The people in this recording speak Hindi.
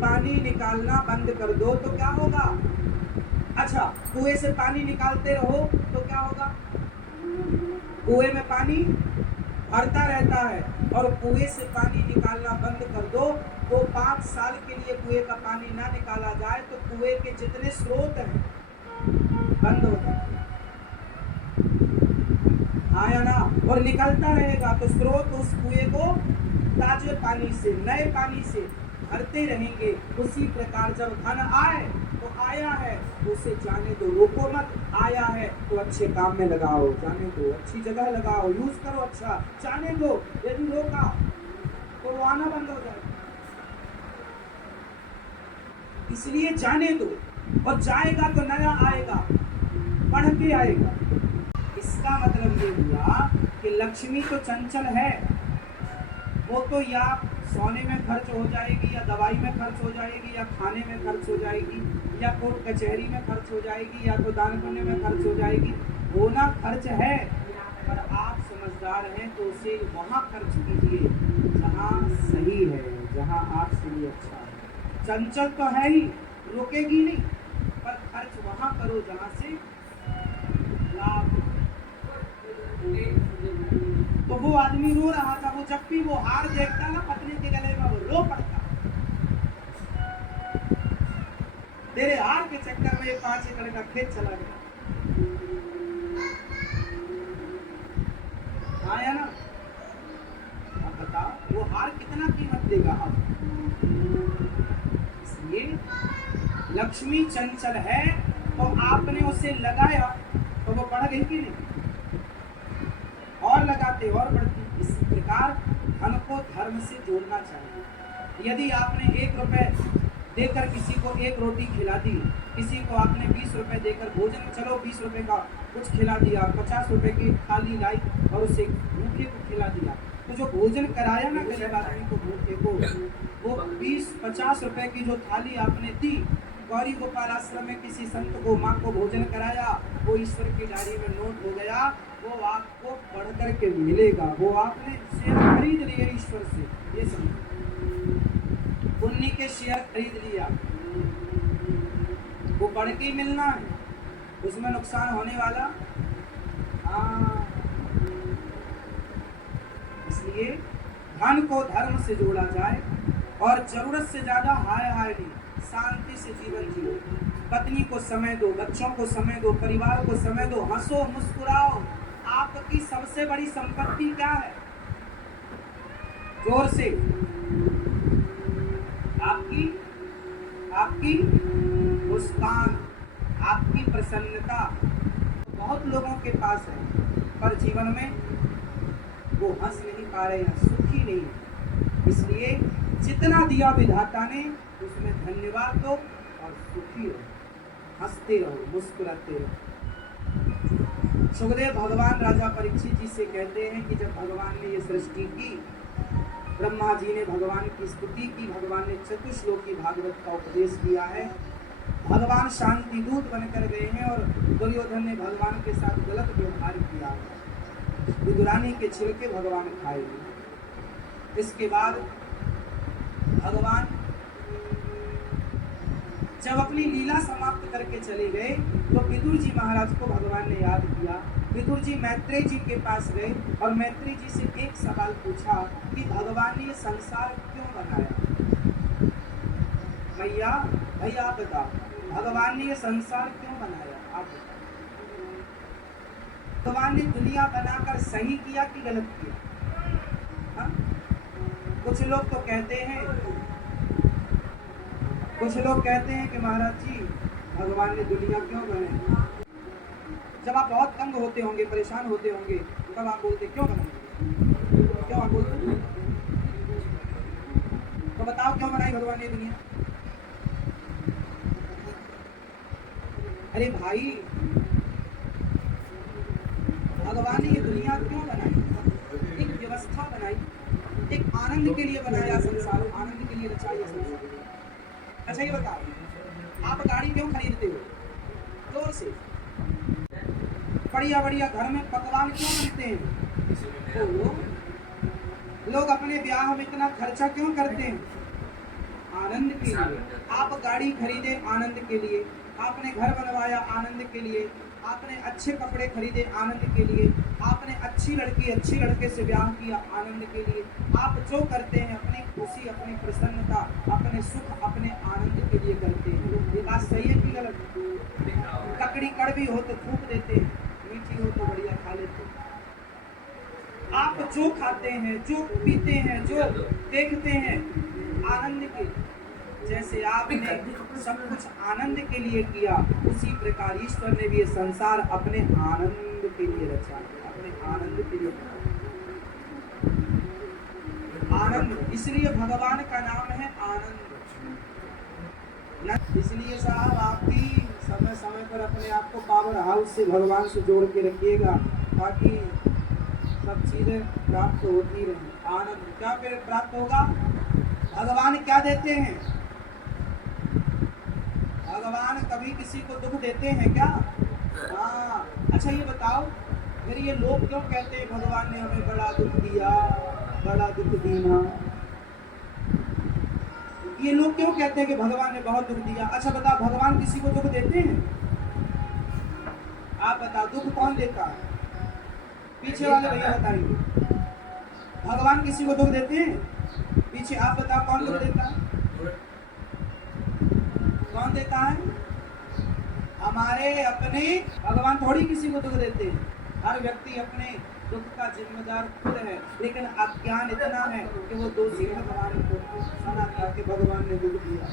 पानी निकालना बंद कर दो तो क्या होगा? अच्छा, कुएं से पानी निकालते रहो तो क्या होगा? कुएं में पानी भरता रहता है, और कुएं से पानी निकालना बंद कर दो तो 5 साल के लिए कुएं का पानी ना निकाला जाए तो कुएं के जितने स्रोत हैं बंद हो जाएंगे। हाँ या ना? और निकलता रहेगा तो स्रोत उस कुएं को ताजे पानी से, नए पानी से भरते रहेंगे। उसी प्रकार जब धन आए तो आया है तो उसे जाने दो, रोको मत। आया है तो अच्छे काम में लगाओ, जाने दो, अच्छी जगह लगाओ, यूज करो, अच्छा जाने दो। यदि रोका तो वो आना बंद हो जाएगा। इसलिए जाने दो, और जाएगा तो नया आएगा, बढ़ के आएगा। इसका मतलब ये हुआ कि लक्ष्मी तो चंचल है, वो तो या सोने में खर्च हो जाएगी, या दवाई में खर्च हो जाएगी, या खाने में खर्च हो जाएगी, या कोर्ट कचहरी में खर्च हो जाएगी, या तो दान करने में खर्च हो जाएगी। होना खर्च है, पर आप समझदार हैं तो उसे वहाँ खर्च कीजिए जहाँ सही है, जहाँ आपके लिए अच्छा है। चंचल तो है ही, रुकेगी नहीं, पर खर्च वहाँ करो जहाँ से लाभ। तो वो आदमी रो रहा था, वो जब भी वो हार देखता ना पत्नी के गले में, वो रो पड़ता। तेरे हार के चक्कर में 5 एकड़ का खेत चला गया। आया ना? अब बताओ वो हार कितना कीमत देगा अब? इसलिए लक्ष्मी चंचल है, तो आपने उसे लगाया तो वो बढ़ गई कि नहीं? और लगाते और बढ़ती। इसी प्रकार धन को धर्म से जोड़ना चाहिए। यदि आपने 1 रुपए देकर किसी को 1 रोटी खिला दी, किसी को आपने 20 रुपए देकर भोजन, चलो 20 रुपए का कुछ खिला दिया, 50 रुपए की थाली लाई और उसे भूखे को खिला दिया, तो जो भोजन कराया ना गरीब आदमी को, भूखे को, वो 20-50 रुपए की जो थाली आपने दी, गौरी गोपाल आश्रम में किसी संत को, माँ को भोजन कराया, वो ईश्वर की डायरी में नोट हो गया, वो आपको बढ़ कर के मिलेगा। वो आपने शेयर खरीद लिए ईश्वर से, ये समझो, पुण्य के शेयर खरीद लिया, वो बढ़ के मिलना है, उसमें नुकसान होने वाला। इसलिए धन को धर्म से जोड़ा जाए, और जरूरत से ज्यादा हाय हाय नहीं, शांति से जीवन जियो। पत्नी को समय दो, बच्चों को समय दो, परिवार को समय दो, हंसो मुस्कुराओ। आपकी सबसे बड़ी संपत्ति क्या है? जोर से, आपकी मुस्कान, आपकी प्रसन्नता। बहुत लोगों के पास है, पर जीवन में वो हंस नहीं पा रहे हैं, सुखी नहीं है। इसलिए जितना दिया विधाता ने उसमें धन्यवाद दो और सुखी रहो, हंसते रहो, मुस्कुराते रहो। सुखदेव भगवान राजा परीक्षित जी से कहते हैं कि जब भगवान ने ये सृष्टि की, ब्रह्मा जी ने भगवान की स्तुति की, भगवान ने चतुश्लोकी भागवत का उपदेश किया है, भगवान शांति दूत बनकर गए हैं, और दुर्योधन ने भगवान के साथ गलत व्यवहार किया, विदुरानी के छिलके भगवान खाएंगे। इसके बाद भगवान जब अपनी लीला समाप्त करके चले गए तो विदुर जी महाराज को भगवान ने याद किया। विदुर जी मैत्रेय जी के पास गए और मैत्रेय जी से एक सवाल पूछा कि भगवान ने ये संसार क्यों बनाया? भैया आप बताओ, भगवान ने ये संसार क्यों बनाया? आप बताओ, भगवान ने दुनिया बनाकर सही किया कि गलत किया? हा? कुछ लोग कहते हैं कि महाराज जी भगवान ने दुनिया क्यों बनाई? जब आप बहुत तंग होते होंगे, परेशान होते होंगे, तब आप बोलते क्यों बनाई? क्यों आप बोलते? तो बताओ क्यों बनाई भगवान ने दुनिया? अरे भाई, भगवान ने ये दुनिया क्यों बनाई? एक व्यवस्था बनाई, एक आनंद के लिए बनाया संसार, आनंद के लिए रचाया संसार। अच्छा ये बताओ, आप गाड़ी क्यों खरीदते हो? जोर से। बढ़िया बढ़िया घर में पकवान क्यों बनते हैं? तो लोग अपने ब्याह में इतना खर्चा क्यों करते हैं? आनंद आनंद के लिए। आप गाड़ी खरीदे आनंद के लिए, आपने घर बनवाया आनंद के लिए, आपने अच्छे कपड़े खरीदे आनंद के लिए, आपने अच्छी लड़की अच्छे लड़के से ब्याह किया आनंद के लिए। आप जो करते हैं अपनी खुशी, अपनी प्रसन्नता, अपने सुख, अपने आनंद के लिए करते हैं। ये बात सही है कि गलत? ककड़ी कड़वी हो तो थूक देते हैं, मीठी हो तो बढ़िया खा लेते हैं। आप जो खाते हैं, जो पीते हैं, जो देखते हैं आनंद के लिए, जैसे आपने सब कुछ आनंद के लिए किया, उसी प्रकार ईश्वर ने भी ये संसार अपने आनंद के लिए रचा, अपने आनंद के लिए आनंद। इसलिए भगवान का नाम है आनंद। इसलिए साहब आप भी समय समय पर अपने आप को पावर हाउस से भगवान से जोड़ के रखिएगा, ताकि सब चीजें प्राप्त होती रहे। आनंद क्या फिर प्राप्त होगा? भगवान क्या देते हैं? भगवान कभी किसी को दुख देते हैं क्या? हाँ। अच्छा ये बताओ, फिर ये लोग क्यों कहते हैं भगवान ने हमें बड़ा दुख दिया, बड़ा दुख दिया? ये लोग क्यों कहते हैं कि भगवान ने बहुत दुख दिया? अच्छा बताओ, भगवान किसी को दुख देते हैं? आप बताओ, दुख कौन देता है? पीछे वाले भैया बताइए, भगवान किसी को दुख देते हैं? पीछे आप बताओ, कौन दुख देता है? कौन देता है? हमारे अपने। भगवान थोड़ी किसी को दुख देते हैं। हर व्यक्ति अपने दुख का जिम्मेदार खुद है, लेकिन अज्ञान इतना है कि वो दोषी भगवान को मना था कि भगवान ने दुख दिया।